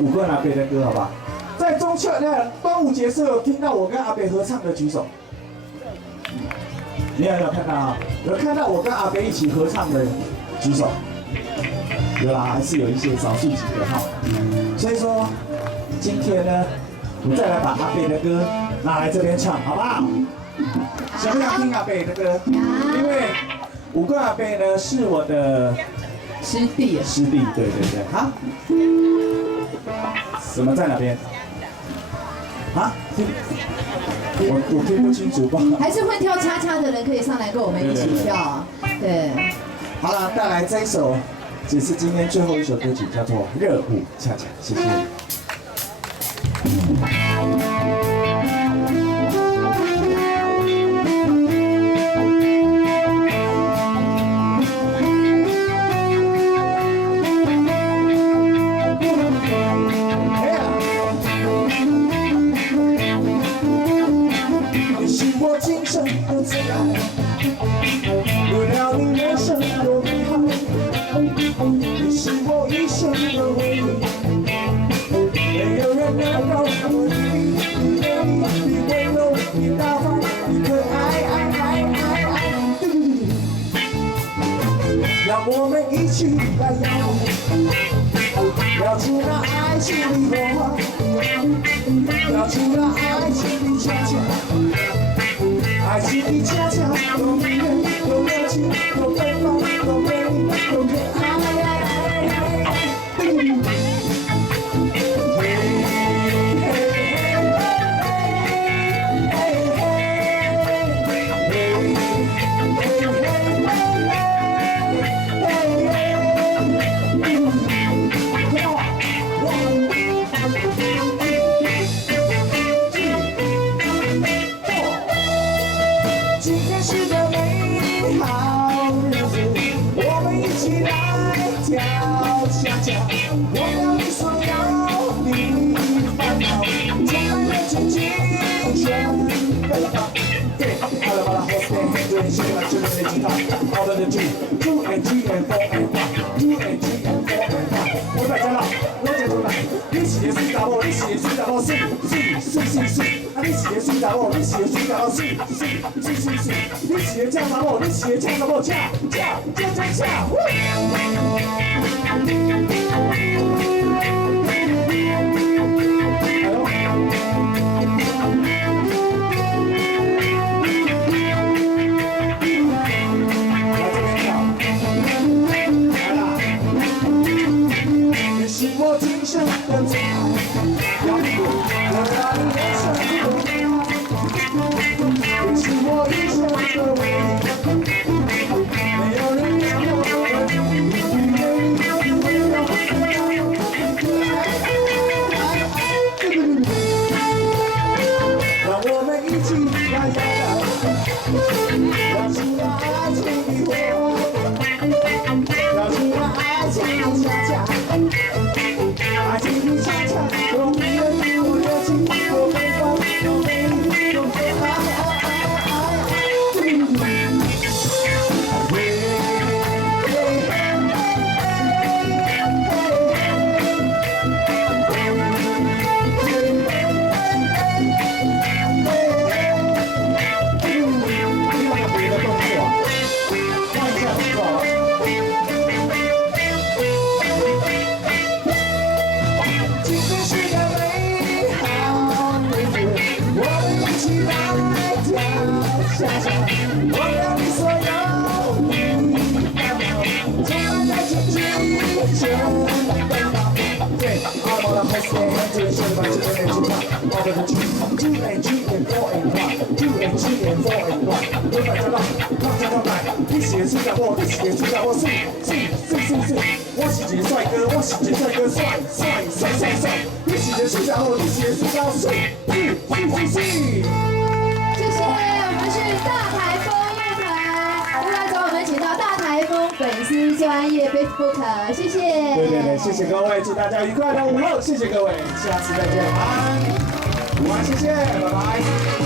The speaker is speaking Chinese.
五个阿北的歌，好不好？在中秋端午节时候有听到我跟阿北合唱的举手。你有没有看到啊？有看到我跟阿北一起合唱的举手？有啦，还是有一些少数几个哈。所以说，今天呢，我再来把阿北的歌拿来这边唱，好不好？想不想听阿北的歌？因为五个阿北呢是我的师弟，对对对，好。什么在哪边？啊？我听不清楚吧？还是会跳恰恰的人可以上来跟我们一起跳。对。好了，带来这一首，也是今天最后一首歌曲，叫做《热舞恰恰》，谢谢。你是我一生的唯一，没有人能够和你比温柔，你大方，你可爱，让我们一起来摇出那爱情的火花，摇出那爱情的恰恰，爱情的恰恰，多迷人，多热情，多奔放，多美丽，多可爱。忘了你所有的烦恼，充满了纯净全奔跑。对，好了好了，我是对你喜欢这个的吉他，好的的剧 ，2 and G and 4 and 5 ，2 and G and 4 and 5。我在家了，我在做哪？你是的水查某，你是的水查某，水。啊，你是的水查某，你是的水查某，水。你是的唱查某，你是的唱查某，恰。我今生的最爱，我让你人生的美好，你是我一生的唯一，没有人能够和你比温柔，让我们一起来摇出那爱情的火，摇出那爱情的恰恰。爱情的恰恰，多迷人，多热情，多奔放，多美丽，多可爱。恰恰，忘了你所有的烦恼，充满了纯净全奔跑。对，阿毛的 host and 这里是把这个人吉他，我的人2 and G and 4 and 5，2 and G and 4 and 5。我在这浪，浪在浪来，你是的水查某，你是的水查某，水。我是一个帅哥，我是一个帅哥，帅。你是的水查某，你是的水查某，水。谢谢，我们是大台风乐团，未来找我们请到大台风粉丝专业 Facebook， 谢谢。对，谢谢各位，祝大家愉快的午后，谢谢各位，下次再见，晚安，谢谢，拜拜。